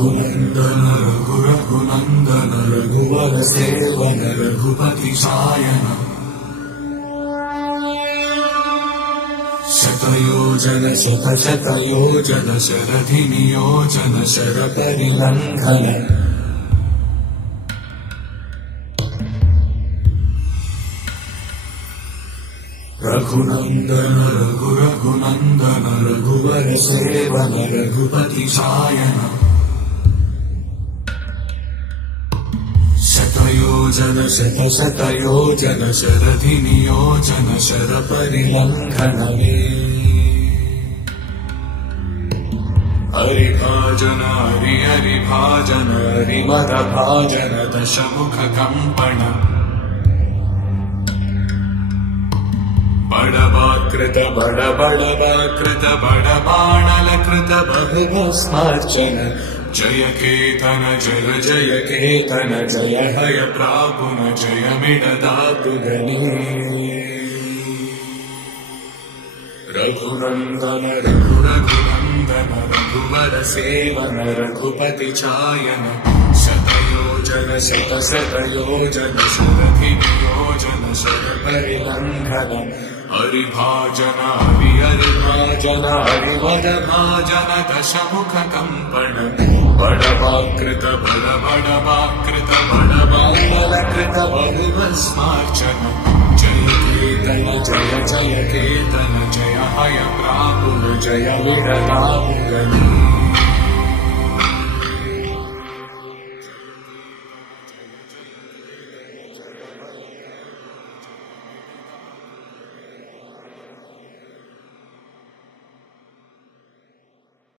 रघुनंदन रघु रघुनंदन रघुवर seven Raghupati Sion शतयोजन शत शतयोजन शरधि नियोजन sir परिलंघन Raghunandan Raghu Raghunandan रघुवर seven Raghupati Sion शतयोजन शत शतयोजन शरधि नियोजन शर परिलंघन हरिभाजन हरि हरिभाजन हरिमद भाजन दशमुख कंपन बड़बाकृत बड़बाकृत बड़बाणलकृत बहुभस्मार्चन जय केतन जय जय केतन जय हय प्रापुन जय मिडदातु गणी रघुनंदन रघु रघुनंदन रघुवर सेवन रघुपति चायन शतयोजन शत शतयोजन शरधि नियोजन शर परिलंघन हरिभाजन हरि हरिभाजन हरिमद भाजन दशमुख कंपन बड़बाकृत बड़बाकृत बड़बाणलकृत बहुभस्मार्चन जय केतन जय जय केतन जय हय प्रापुन जय विडदातु गणी